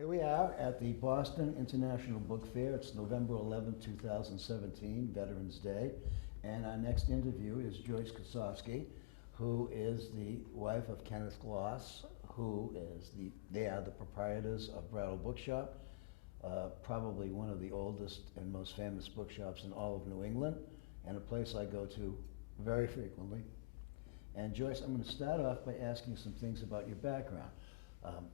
Here we are at the Boston International Book Fair. It's November 11, 2017, Veterans Day. And our next interview is Joyce Kosofsky, who is the wife of Kenneth Gloss, who is they are the proprietors of Brattle Book Shop, probably one of the oldest and most famous bookshops in all of New England, and a place I go to very frequently. And Joyce, I'm going to start off by asking some things about your background.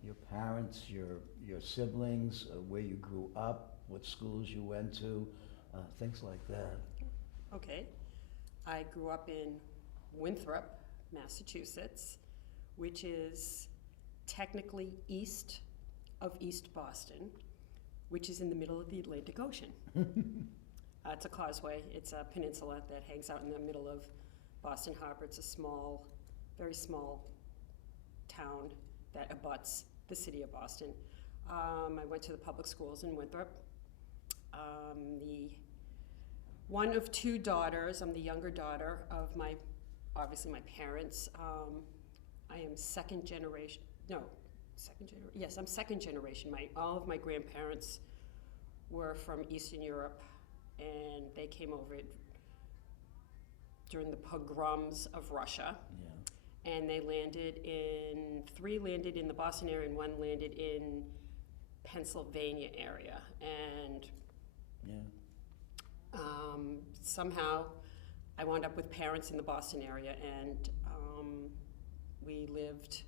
Your parents, your siblings, where you grew up, what schools you went to, things like that. Okay. I grew up in Winthrop, Massachusetts, which is technically east of East Boston, which is in the middle of the Atlantic Ocean. It's a causeway. It's a peninsula that hangs out in the middle of Boston Harbor. It's a small, very small town that abuts the city of Boston. I went to the public schools in Winthrop. The one of two daughters, I'm the younger daughter of obviously my parents. I am second generation. Yes, I'm second generation. All of my grandparents were from Eastern Europe, and they came over during the pogroms of Russia. Yeah. And three landed in the Boston area and one landed in Pennsylvania area. And somehow I wound up with parents in the Boston area, and we lived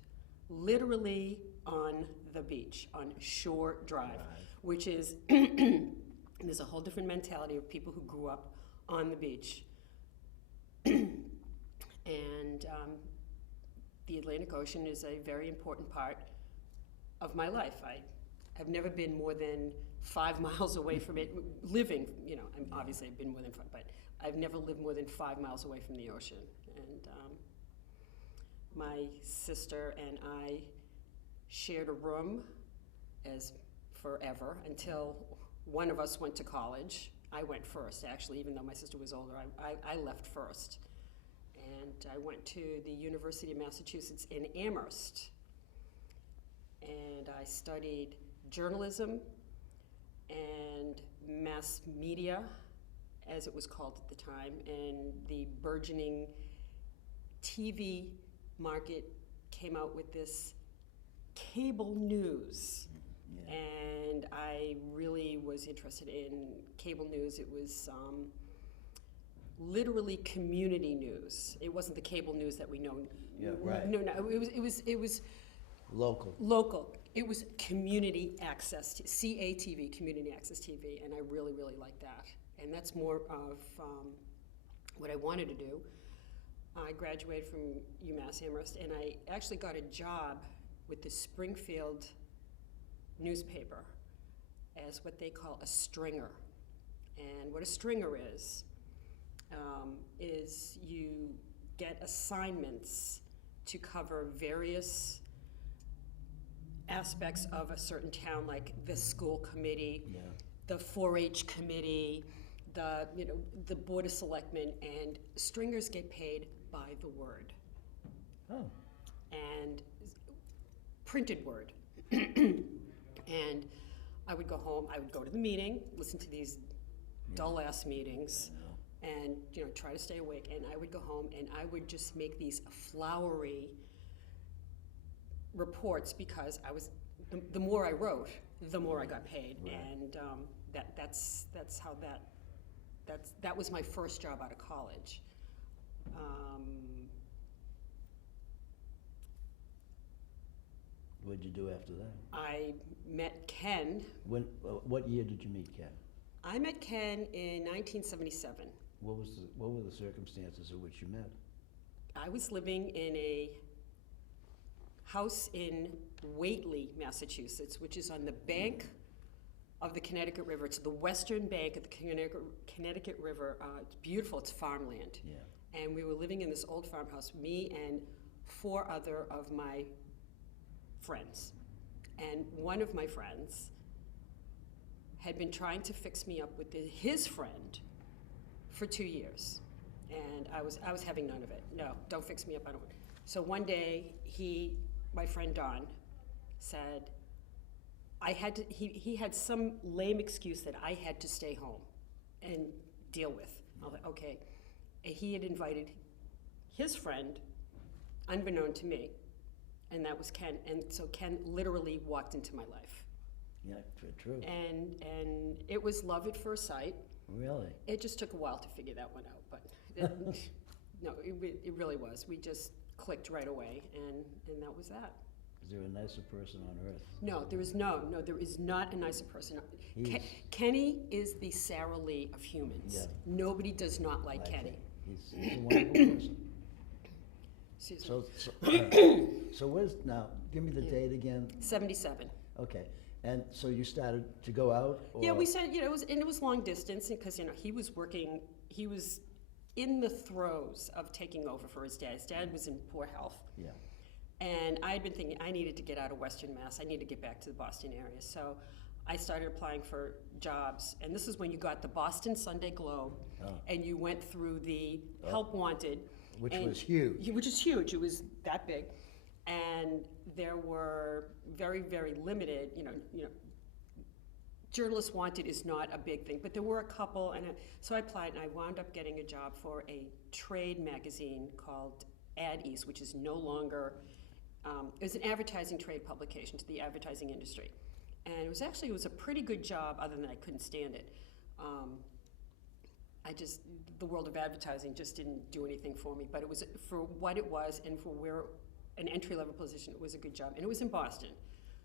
literally on the beach, on Shore Drive, which is, there's a whole different mentality of people who grew up on the beach. And the Atlantic Ocean is a very important part of my life. I've never been more than 5 miles away from it, living, obviously I've been more than 5, but I've never lived more than 5 miles away from the ocean. And my sister and I shared a room as forever until one of us went to college. I went first, actually, even though my sister was older. I left first. And I went to the University of Massachusetts in Amherst. And I studied journalism and mass media, as it was called at the time, and the burgeoning TV market came out with this cable news. Yeah. And I really was interested in cable news. It was literally community news. It wasn't the cable news that we know. Yeah, right. No, it was local. Local. It was community access, CATV, community access TV, and I really, really liked that. And that's more of what I wanted to do. I graduated from UMass Amherst, and I actually got a job with the Springfield newspaper as what they call a stringer. And what a stringer is you get assignments to cover various aspects of a certain town, like the school committee, the 4-H committee, the board of selectmen, and stringers get paid by the word. Oh. And printed word. And I would go home, I would go to the meeting, listen to these dull-ass meetings, and try to stay awake, and I would go home and I would just make these flowery reports, because the more I wrote, the more I got paid. Right. And that's how that was my first job out of college. What did you do after that? I met Ken. What year did you meet Ken? I met Ken in 1977. What were the circumstances in which you met? I was living in a house in Whately, Massachusetts, which is on the bank of the Connecticut River. It's the western bank of the Connecticut River. It's beautiful. It's farmland. Yeah. And we were living in this old farmhouse, me and 4 other of my friends. And one of my friends had been trying to fix me up with his friend for 2 years. And I was having none of it. No, don't fix me up, I don't want. So one day, my friend Don, said, I had to, he had some lame excuse that I had to stay home and deal with. I was like, okay. And he had invited his friend, unbeknown to me, and that was Ken. And so Ken literally walked into my life. Yeah, true. And it was love at first sight. Really? It just took a while to figure that one out, but no, it really was. We just clicked right away, and that was that. Is there a nicer person on earth? No, there is not a nicer person. He's- Kenny is the Sarah Lee of humans. Yeah. Nobody does not like Kenny. him. He's a wonderful person. Excuse me. So where's, now, give me the date again. 77. Okay, and so you started to go out? Or? Yeah, we said, it was long distance, because, he was working, he was in the throes of taking over for his dad. His dad was in poor health. Yeah. And I had been thinking I needed to get out of Western Mass. I need to get back to the Boston area. So I started applying for jobs. And this is when you got the Boston Sunday Globe, and you went through the Help Wanted. Which was huge. Which is huge. It was that big. And there were very, very limited, Journalists Wanted is not a big thing, but there were a couple. And so I applied, and I wound up getting a job for a trade magazine called Ad East, which is no longer... it was an advertising trade publication to the advertising industry. And it was a pretty good job, other than I couldn't stand it. The world of advertising just didn't do anything for me, but it was, for what it was and for where an entry-level position, it was a good job. And it was in Boston.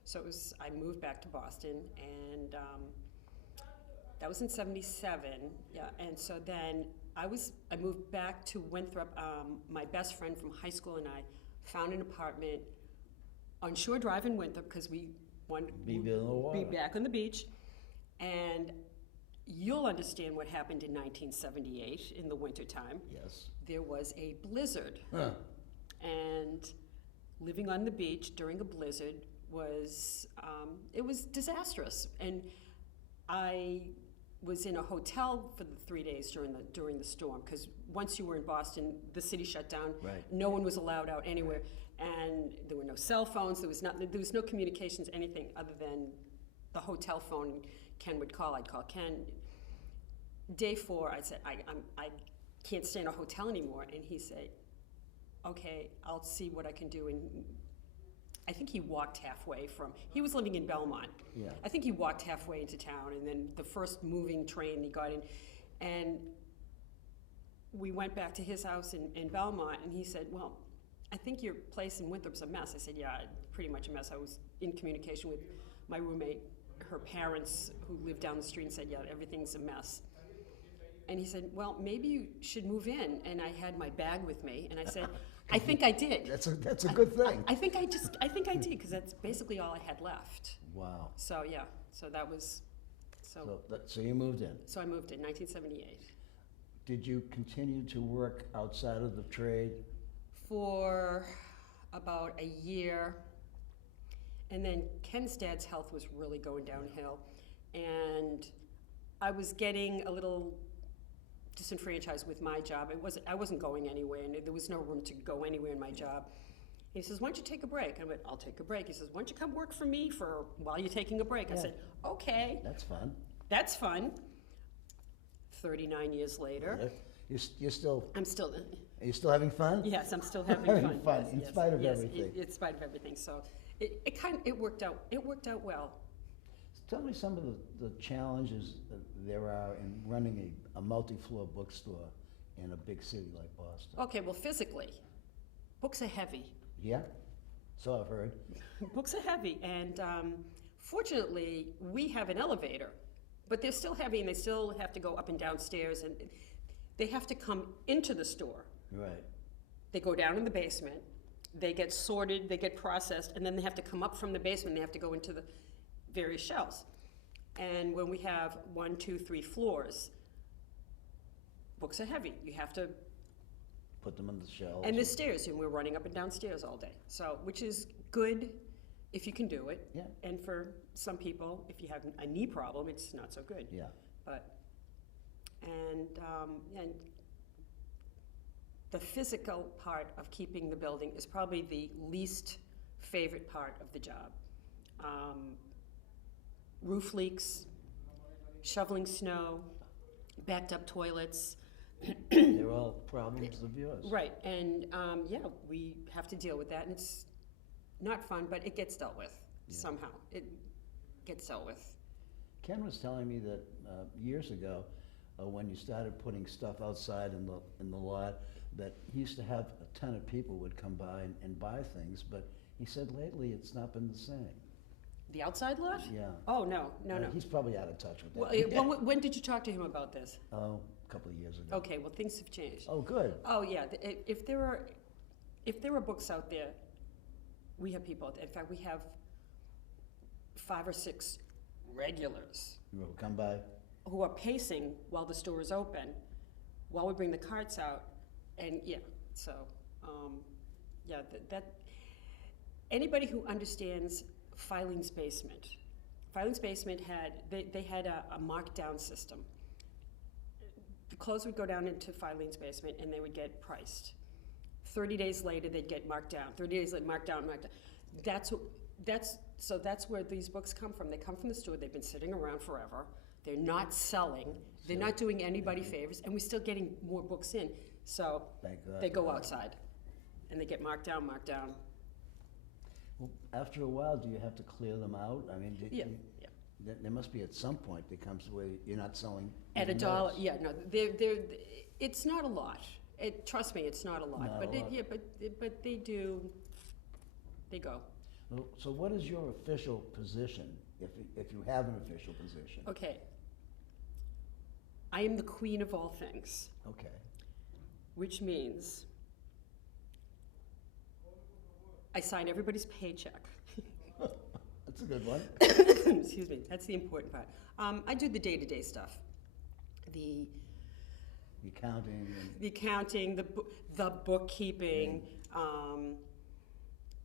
So I moved back to Boston, and that was in 77, yeah. And so then I moved back to Winthrop. My best friend from high school and I found an apartment on Shore Drive in Winthrop, because we wanted to be back on the beach. And you'll understand what happened in 1978 in the wintertime. Yes. There was a blizzard. Huh. And living on the beach during a blizzard was, it was disastrous. And I was in a hotel for the 3 days during the storm, because once you were in Boston, the city shut down. Right. No one was allowed out anywhere, and there were no cell phones. There was no communications, anything other than the hotel phone. Ken would call. I'd call Ken. Day 4, I said, I can't stay in a hotel anymore, and he said, okay, I'll see what I can do. And I think he walked halfway he was living in Belmont. Yeah. I think he walked halfway into town, and then the first moving train he got in, and we went back to his house in Belmont, and he said, well, I think your place in Winthrop's a mess. I said, yeah, pretty much a mess. I was in communication with my roommate, her parents, who lived down the street, and said, yeah, everything's a mess. And he said, well, maybe you should move in. And I had my bag with me, and I said, I think I did. That's a good thing. I think I did, because that's basically all I had left. Wow. So yeah, so that was, So you moved in. So I moved in 1978. Did you continue to work outside of the trade? For about a year. And then Ken's dad's health was really going downhill. And I was getting a little disenfranchised with my job. I wasn't going anywhere, and there was no room to go anywhere in my job. He says, why don't you take a break? I went, I'll take a break. He says, why don't you come work for me while you're taking a break? I said, okay. That's fun. That's fun. 39 years later. You're still... I'm still... Are you still having fun? Yes, I'm still having fun. Yes, in spite of everything. In spite of everything. So it worked out. It worked out well. Tell me some of the challenges that there are in running a multi-floor bookstore in a big city like Boston. Okay, well, physically, books are heavy. Yeah? So I've heard. Books are heavy, and fortunately, we have an elevator, but they're still heavy, and they still have to go up and down stairs, and they have to come into the store. Right. They go down in the basement, they get sorted, they get processed, and then they have to come up from the basement, they have to go into the various shelves. And when we have 1, 2, 3 floors, books are heavy. You have to Put them on the shelves. and there's stairs, and we're running up and down stairs all day. So, which is good if you can do it. Yeah. And for some people, if you have a knee problem, it's not so good. Yeah. And the physical part of keeping the building is probably the least favorite part of the job. roof leaks, shoveling snow, backed up toilets. They're all problems of yours. Right, and yeah, we have to deal with that, and it's not fun, but it gets dealt with somehow. It gets dealt with. Ken was telling me that years ago, when you started putting stuff outside in the lot, that he used to have a ton of people would come by and buy things, but he said lately it's not been the same. The outside lot? Yeah. Oh, no. He's probably out of touch with that. Well, when did you talk to him about this? Oh, a couple of years ago. Okay, well, things have changed. Oh, good. Oh, yeah. If there are books out there, we have people out there. In fact, we have 5 or 6 regulars You will come by? who are pacing while the store is open, while we bring the carts out, and yeah, so, yeah, that anybody who understands Filene's Basement had, they had a markdown system. The clothes would go down into Filene's Basement and they would get priced. 30 days later, they'd get marked down. 30 days later, marked down. That's where these books come from. They come from the store. They've been sitting around forever. They're not selling. They're not doing anybody favors, and we're still getting more books in. So they go outside, and they get marked down. Well, after a while, do you have to clear them out? I mean, Yeah. There must be at some point that comes where you're not selling At even $1, those. yeah, no, it's not a lot. Trust me, it's not a lot. Not a lot. Yeah, but they do. They go. Well, so what is your official position, if you have an official position? Okay. I am the queen of all things, Okay. which means I sign everybody's paycheck. That's a good one. Excuse me, that's the important part. I do the day-to-day stuff. The Accounting. the bookkeeping,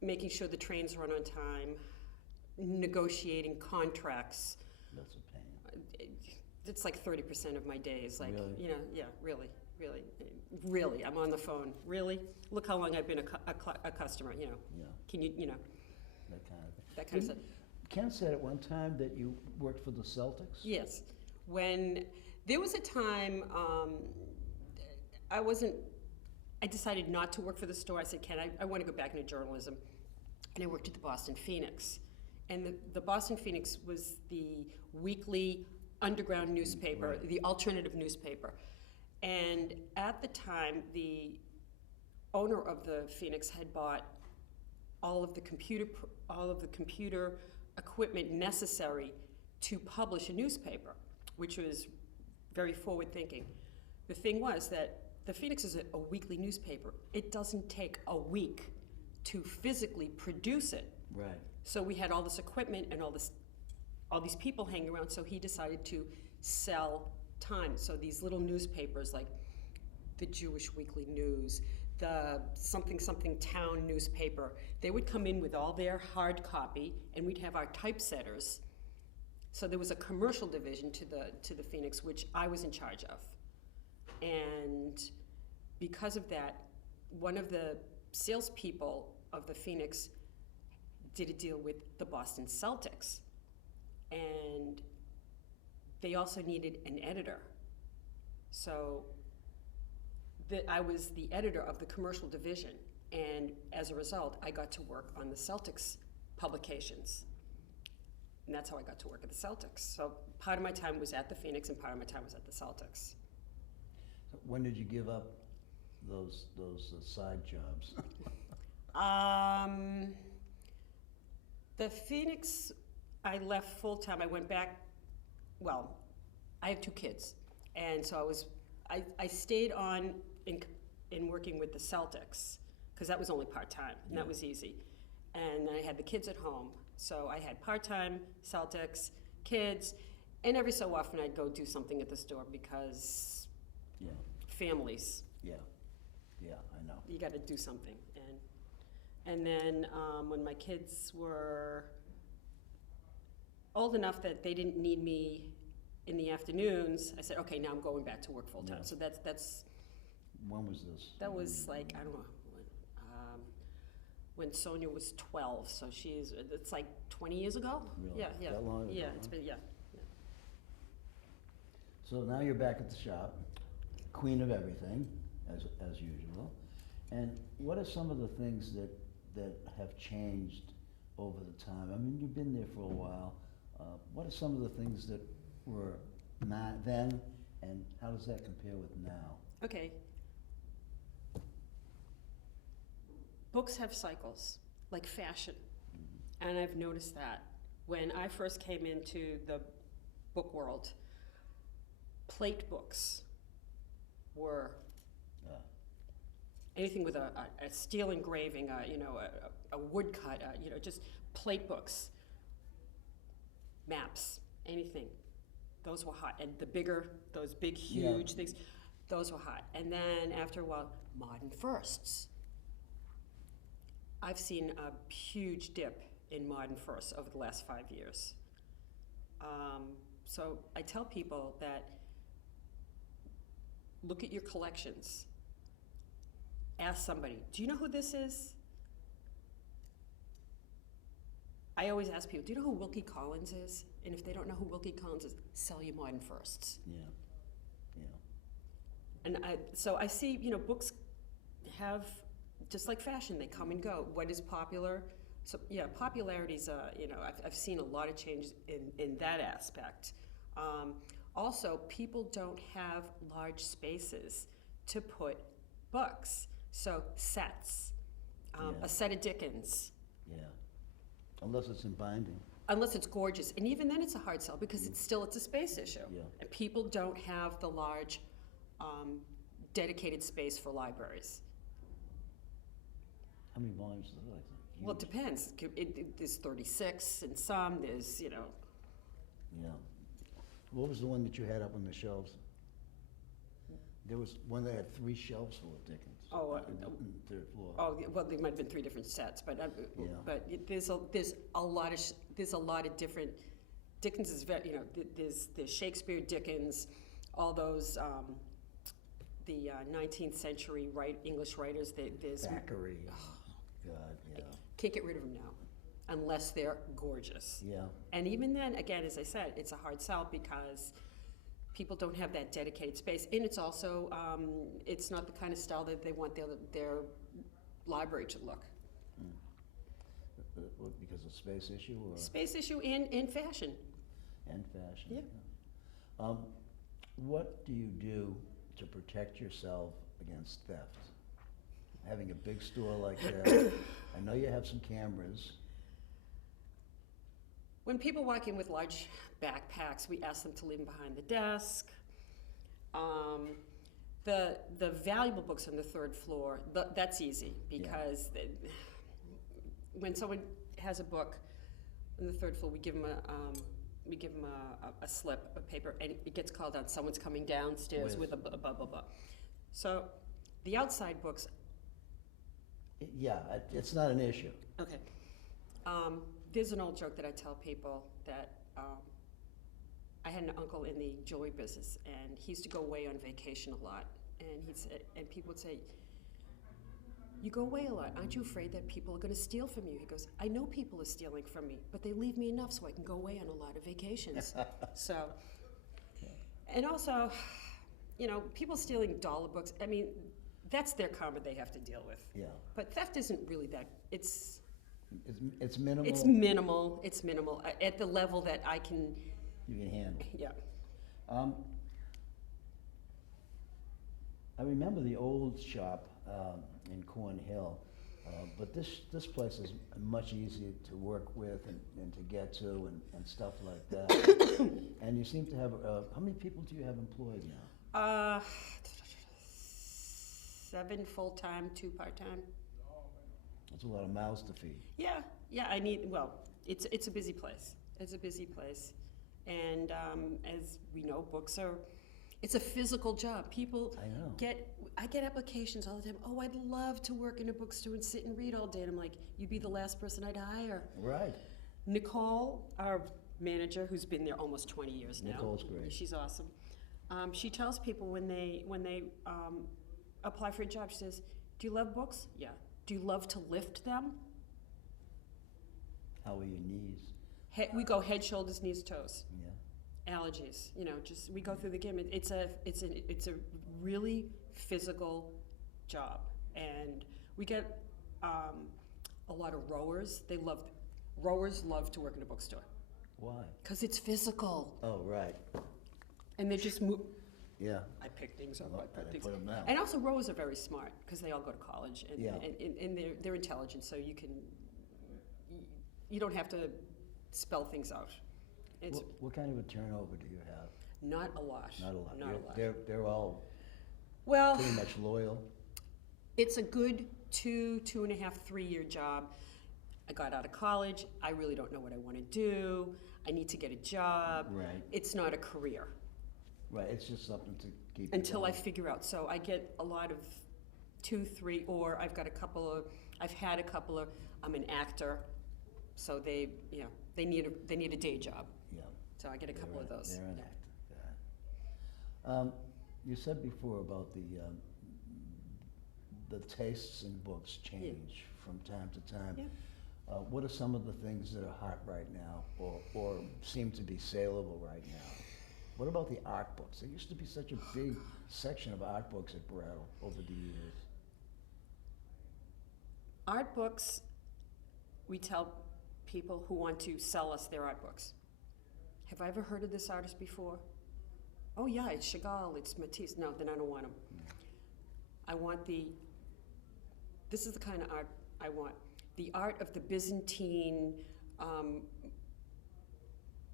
making sure the trains run on time, negotiating contracts. That's a pain. It's like 30% of my days. Like, Really? you know, yeah, really. I'm on the phone. Really? Look how long I've been a customer, you know. Yeah. Can you, you know, That kind of thing. that kind of stuff. Ken said at one time that you worked for the Celtics? Yes. When there was a time, I decided not to work for the store. I said, Ken, I want to go back into journalism. And I worked at the Boston Phoenix. And the Boston Phoenix was the weekly underground newspaper, Right. the alternative newspaper. And at the time, the owner of the Phoenix had bought all of the computer equipment necessary to publish a newspaper, which was very forward-thinking. The thing was that the Phoenix is a weekly newspaper. It doesn't take a week to physically produce it. Right. So we had all this equipment and all these people hanging around, so he decided to sell time. So these little newspapers like the Jewish Weekly News, the something town newspaper, they would come in with all their hard copy, and we'd have our typesetters. So there was a commercial division to the Phoenix, which I was in charge of. And because of that, one of the salespeople of the Phoenix did a deal with the Boston Celtics. And they also needed an editor. So I was the editor of the commercial division, and as a result, I got to work on the Celtics publications. And that's how I got to work at the Celtics. So part of my time was at the Phoenix, and part of my time was at the Celtics. When did you give up those side jobs? The Phoenix, I left full-time. I went back, well, I have 2 kids, and so I stayed on in working with the Celtics, because that was only part-time, and that was easy. And then I had the kids at home, so I had part-time, Celtics, kids, and every so often I'd go do something at the store because families. Yeah, I know. You got to do something, and then when my kids were old enough that they didn't need me in the afternoons, I said, okay, now I'm going back to work full time. Yeah. So that's. When was this? That was like, I don't know, when Sonia was 12. So it's like 20 years ago? Really? Yeah, yeah. That long ago, Yeah, huh? it's been, yeah. So now you're back at the shop, queen of everything, as usual. And what are some of the things that have changed over the time? I mean, you've been there for a while. What are some of the things that were not then, and how does that compare with now? Okay. Books have cycles, like fashion. And I've noticed that. When I first came into the book world, plate books were anything with a steel engraving, a woodcut, just plate books, maps, anything. Those were hot. And the bigger, those big, huge things, those were hot. And then after a while, modern firsts. I've seen a huge dip in modern firsts over the last 5 years. So I tell people that look at your collections. Ask somebody, do you know who this is? I always ask people, do you know who Wilkie Collins is? And if they don't know who Wilkie Collins is, sell your modern firsts. Yeah, yeah. And so I see, books have, just like fashion, they come and go. What is popular? So yeah, popularity's, I've seen a lot of changes in that aspect. Also, people don't have large spaces to put books. So sets, a set of Dickens. Yeah, unless it's in binding. Unless it's gorgeous. And even then it's a hard sell because it's a space issue. Yeah. And people don't have the large dedicated space for libraries. How many volumes is it? Well, it depends. There's 36 and some, there's, Yeah. What was the one that you had up on the shelves? There was one that had 3 shelves full of Dickens. Oh, on the third floor. Oh, well, there might have been 3 different sets, but there's a lot of different. Dickens is very, there's Shakespeare, Dickens, all those the 19th century English writers. There's Thackeray. Oh, God, yeah. Can't get rid of them now, unless they're gorgeous. Yeah. And even then, again, as I said, it's a hard sell because people don't have that dedicated space, and it's also it's not the kind of style that they want their library to look. Because of space issue, or Space issue and fashion. and fashion. Yeah. What do you do to protect yourself against theft? Having a big store like that, I know you have some cameras. When people walk in with large backpacks, we ask them to leave them behind the desk. The valuable books on the 3rd floor, that's easy because when someone has a book on the 3rd floor, we give them a slip of paper, and it gets called out. Someone's coming downstairs with a blah blah blah. So the outside books. Yeah, it's not an issue. Okay. There's an old joke that I tell people that I had an uncle in the jewelry business, and he used to go away on vacation a lot. And people would say, "You go away a lot. Aren't you afraid that people are going to steal from you?" He goes, "I know people are stealing from me, but they leave me enough so I can go away on a lot of vacations." So, and also, people stealing dollar books. I mean, that's their karma they have to deal with. Yeah. But theft isn't really that. It's minimal. It's minimal. It's minimal at the level that I can. You can handle. Yeah. I remember the old shop in Cornhill, but this place is much easier to work with and to get to and stuff like that. And you seem to have, how many people do you have employed now? 7 full-time, 2 part-time. That's a lot of mouths to feed. Yeah, it's a busy place. It's a busy place. And as we know, it's a physical job. People I get applications all the time. "Oh, I'd love to work in a bookstore and sit and read all day." And I'm like, "You'd be the last person I'd hire." Right. Nicole, our manager, who's been there almost 20 years now. Nicole's great. She's awesome. She tells people when they apply for a job, she says, "Do you love books?" "Yeah." "Do you love to lift them?" How are your knees? We go head, shoulders, knees, toes. Yeah. Allergies, just we go through the gamut. It's a really physical job, and we get a lot of rowers. Rowers love to work in a bookstore. Why? Because it's physical. Oh, right. And they just move. Yeah. I pick things up. Well, I put things put 'em down. And also rowers are very smart because they all go to college and, Yeah. and they're intelligent, so you don't have to spell things out. It's What kind of a turnover do you have? not a lot. Not a lot. Not a lot. They're all Well, pretty much loyal. it's a good 2.5, 3-year job. I got out of college. I really don't know what I want to do. I need to get a job. Right. It's not a career Right. It's just something to keep. until I going. figure out. So I get a lot of 2, 3, or I've had a couple of. I'm an actor, so they need a day job. Yeah. So I get a couple of those. They're an Yeah. actor. Yeah. You said before about the tastes in books change from time to time. Yeah. What are some of the things that are hot right now, or seem to be saleable right now? What about the art books? There used to be such a big section of art books at Brattle over the years. Art books, we tell people who want to sell us their art books. Have I ever heard of this artist before? Oh yeah, it's Chagall, it's Matisse. No, then I don't want them. I want this is the kind of art I want. The art of the Byzantine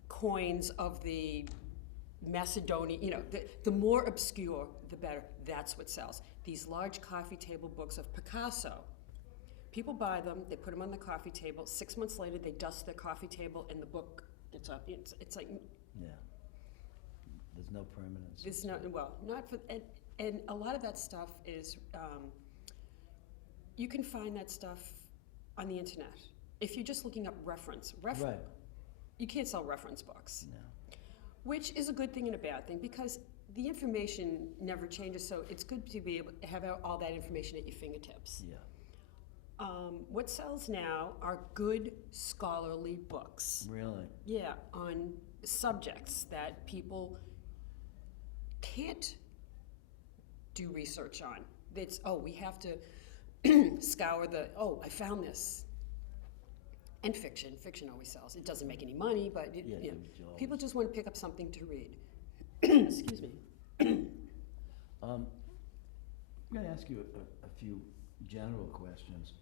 coins of the Macedonian, the more obscure, the better. That's what sells. These large coffee table books of Picasso. People buy them, they put them on the coffee table. 6 months later, they dust their coffee table and the book gets up. It's like... Yeah. There's no permanence. There's no, well, not for, and a lot of that stuff is, you can find that stuff on the internet. If you're just looking up reference, Right. you can't sell reference books, No. which is a good thing and a bad thing because the information never changes, so it's good to be able to have all that information at your fingertips. Yeah. What sells now are good scholarly books. Really? Yeah, on subjects that people can't do research on. It's, we have to scour I found this. And fiction always sells. It doesn't make any money, but people just want to pick up something to read. Excuse me. I'm going to ask you a few general questions.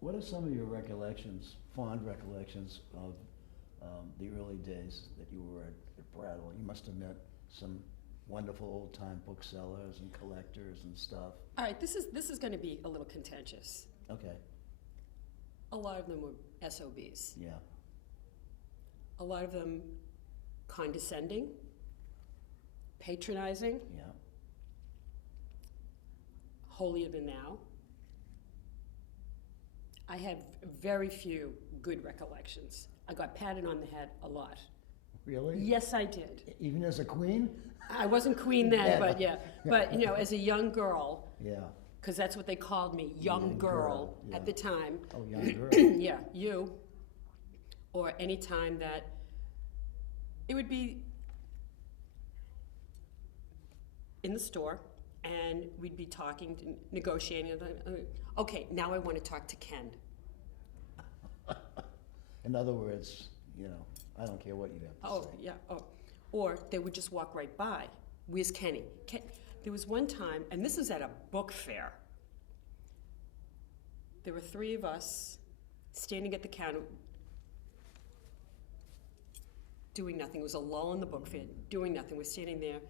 What are some of your fond recollections of the early days that you were at Brattle? You must have met some wonderful old-time booksellers and collectors and stuff. All right, this is going to be a little contentious. Okay. A lot of them were SOBs. Yeah. A lot of them condescending, patronizing, Yeah. holier than thou. I have very few good recollections. I got patted on the head a lot. Really? Yes, I did. Even as a queen? I wasn't queen then, Yeah. but yeah. But, as a young girl, Yeah. because that's what they called me, young girl yeah. at the time. Oh, young girl. Yeah, you. Or any time that it would be in the store and we'd be talking, negotiating. Okay, now I want to talk to Ken. In other words, I don't care what you have to say. Yeah. Or they would just walk right by. Where's Kenny? There was one time, and this is at a book fair. There were 3 of us standing at the counter doing nothing. It was a lull in the book fair, doing nothing. We're standing there.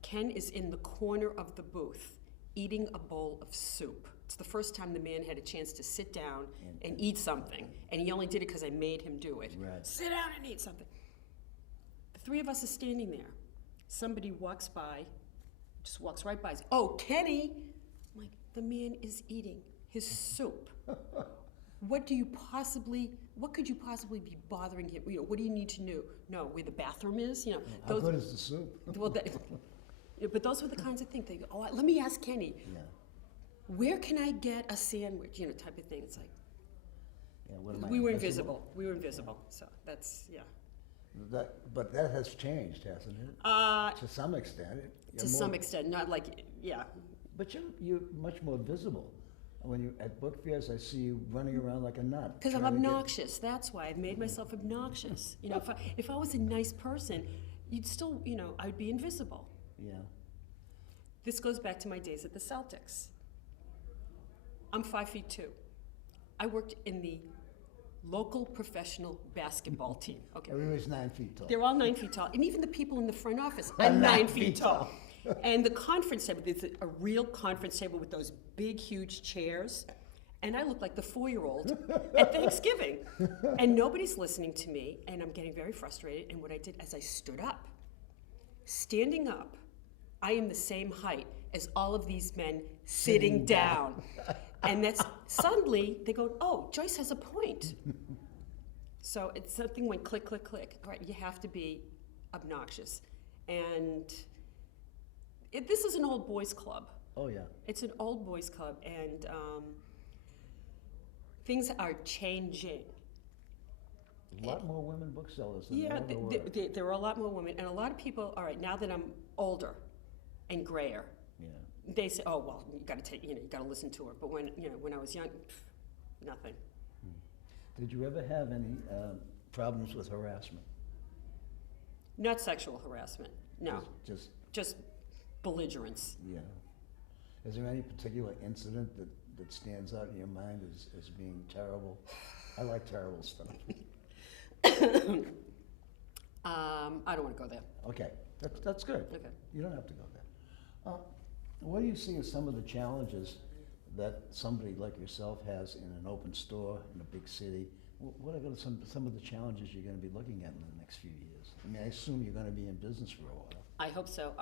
Ken is in the corner of the booth eating a bowl of soup. It's the first time the man had a chance to sit down and eat something, and he only did it because I made him do it. Right. Sit down and eat something. The 3 of us are standing there. Somebody walks by, just walks right by. Oh, Kenny! I'm like, the man is eating his soup. What could you possibly be bothering him? What do you need to know where the bathroom is? How good is the soup? Well, but those were the kinds of things. They go, let me ask Kenny. Yeah. Where can I get a sandwich? Type of thing. It's like, Yeah, what am I, We were invisible? invisible. We were invisible. So that's, yeah. But that has changed, hasn't it? To some extent. You're To some extent, not like, yeah. But you're much more visible. When you at book fairs, I see you running around like a nut. Because I'm trying to get- obnoxious. That's why I've made myself obnoxious. You know, if I was a nice person, you'd still, you know, I'd be invisible. Yeah. This goes back to my days at the Celtics. I'm 5'2". I worked in the local professional basketball team. Okay. Everybody's 9 feet tall. They're all 9 feet tall. And even the people in the front office are 9 feet tall. And the conference table, there's a real conference table with those big, huge chairs. And I look like the 4-year-old at Thanksgiving. And nobody's listening to me, and I'm getting very frustrated. And what I did is I stood up. Standing up, I am the same height as all of these men sitting down. And that's suddenly they go, oh, Joyce has a point. So it's something went click, click, click. Right, you have to be obnoxious. And this is an old boys club. Oh, yeah. It's an old boys club, and things are changing. A lot more women booksellers than Yeah, there ever were. there are a lot more women, and a lot of people. All right, now that I'm older and grayer, Yeah. they say, "Oh, well, you got to take, you got to listen to her." But when I was young, nothing. Did you ever have any problems with harassment? Not sexual harassment. No, Just belligerence. yeah. Is there any particular incident that stands out in your mind as being terrible? I like terrible stuff. I don't want to go there. Okay, that's good. Okay. You don't have to go there. What do you see as some of the challenges that somebody like yourself has in an open store in a big city? What are some of the challenges you're going to be looking at in the next few years? I mean, I assume you're going to be in business for a while. I hope so.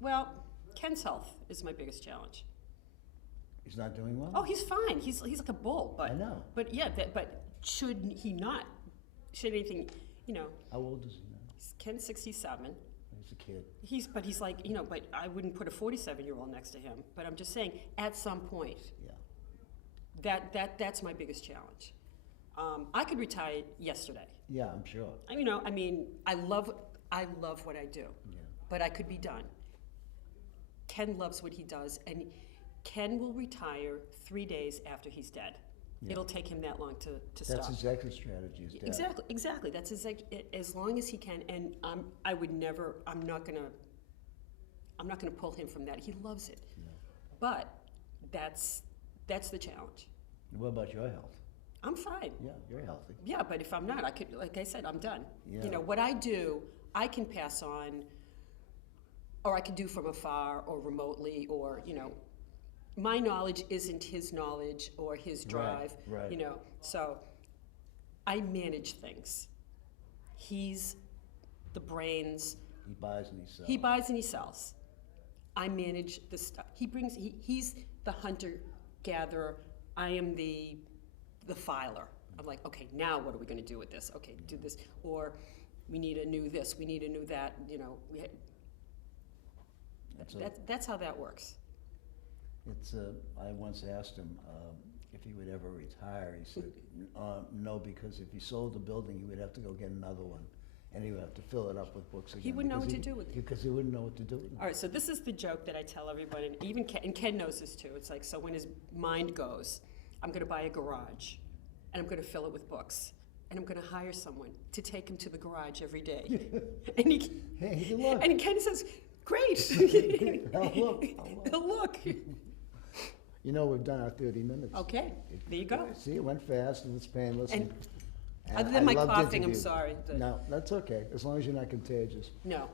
Well, Ken's health is my biggest challenge. He's not doing well? Oh, he's fine. He's like a bull, but I know. But yeah, but should he not? Should anything, How old is he now? Ken's 67. He's a kid. But he's like, but I wouldn't put a 47-year-old next to him. But I'm just saying, at some point, Yeah. that's my biggest challenge. I could retire yesterday. Yeah, I'm sure. I mean, I love what I do, Yeah. but I could be done. Ken loves what he does, and Ken will retire 3 days after he's dead. Yeah. It'll take him that long to That's stop. his exit strategy, is death. Exactly. That's as long as he can, and I would never. I'm not gonna pull him from that. He loves it, Yeah. but that's the challenge. What about your health? I'm fine. Yeah, you're healthy. Yeah, but if I'm not, I could, like I said, I'm done. Yeah. What I do, I can pass on, or I can do from afar or remotely, or, my knowledge isn't his knowledge or his drive, right. So I manage things. He's the brains. He buys and he sells. He buys and he sells. I manage the stuff. He's the hunter-gatherer. I am the filer. I'm like, okay, now what are we going to do with this? Okay, do this, or we need a new this, we need a new that. That's how that works. I once asked him if he would ever retire. He said, no, because if he sold the building, he would have to go get another one, and he would have to fill it up with books again. He wouldn't know what to do with it. Because he wouldn't know what to do with them. All right, so this is the joke that I tell everybody, and even Ken knows this too. It's like, so when his mind goes, I'm going to buy a garage, and I'm going to fill it with books, and I'm going to hire someone to take him to the garage every day. Hey, look. And Ken says, great. I'll look. Look. We've done our 30 minutes. Okay, there you go. See, it went fast and it's painless. And and other I than my loved coughing, I'm interviewing. sorry. No, that's okay, as long as you're not contagious. No.